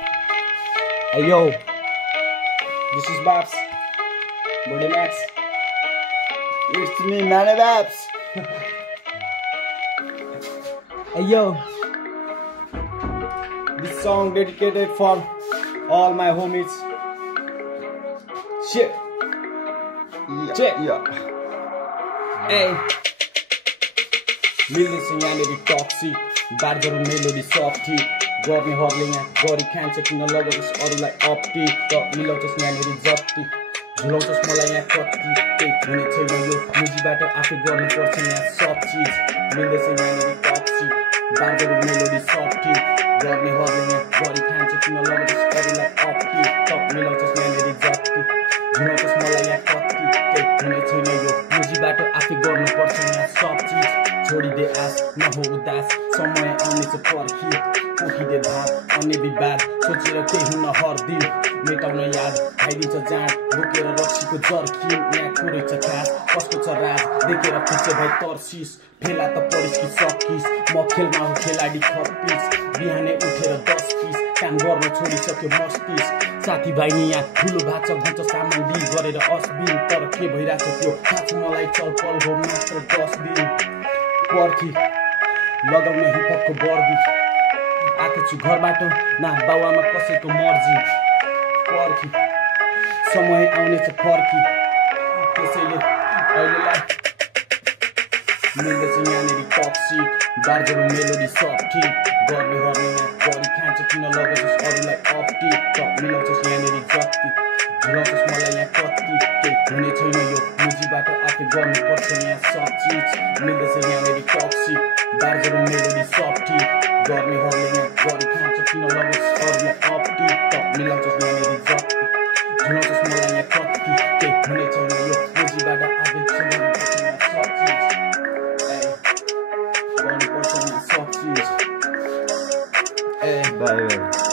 Hey yo, this is Babs, Body Max. It's me, Nana Babs. Hey yo, This song dedicated for all my homies. Shit. check. Yeah. Hey, मिल्दैछ यहाँनिर toxic Berger melody softie गर्नेहरूले यहाँ गरी खान्छ किन लगाउँछस् अरूलाई अप्टी त मिलाउँछस् यहाँनिर जति झुलाउँछस् मलाई यहाँ कति केही हुने छैन यो निजीबाट आफै गर्नुपर्छ यहाँ सब चिज मिल्दैछ यहाँनिर टक्सिक बार्जर मेलोडी सफ्टी गर्नेहरूले यहाँ गरी खान्छ किन लगाउँछस् अरूलाई अप्टी त मिलाउँछस् यहाँनिर जति झुलाउँछस् मलाई यहाँ कति केही हुने छैन यो निजीबाट आफै गर्नुपर्छ यहाँ सब चिज छोडिदे आस नहो उदास समय आउनेछ पर्खी पोखिदे भात अन्य विवाद सोचेर केही हुन हर दिन मेटाउन याद खाइदिन्छ जाँड बोकेर रक्सीको जर्किन यहाँ थोरै छ खास कसको छ राज देखेर खुच्चे भई तर्सिस फेला त परिस कि सकिस म खेलमा हो खेलाडी खप्पिस बिहानै उठेर 10 किस काम गर्न छोडिसक्यो मस्तिस साथीभाइ नि यहाँ ठुलो भात छ भन्छ सामान डिल गरेर अस्बिन तर के भइरहेछ त्यो थाहा छ मलाई चलपल हो मात्र 10 दिन पर्खी लगाउन हिपहपको वर्दी आएको छु घरबाट ना बाउआमा कसैको मर्जी पर्खी समय आउनेछ फर्की त्यसैले अहिलेलाई मिल्दैछ यहाँनिर टक्सिक बार्जर मेलोडी सब ठिक गर्नेहरूले यहाँ गरी खान्छ किन लगाउँछस् अरूलाई अप्टी त मिलाउँछस् यहाँनिर जति झुलाउँछस् मलाई यहाँ कति केही हुने छैन यो निजीबाट आफै गर्नुपर्छ यहाँ सब चिज मिल्दैछ यहाँनिर टक्सिक बार्जर मेलोडी सब ठिक गर्नेहरूले यहाँ गरी खान्छ किन लगाउँछस् अरूलाई अप्टी त मिलाउँछस् यहाँनिर जति झुलाउँछस् मलाई यहाँ कति केही हुने छैन यो निजीबाट आफै गर्नुपर्छ यहाँ सब चिज गर्नुपर्छ यहाँ सब चिज bye.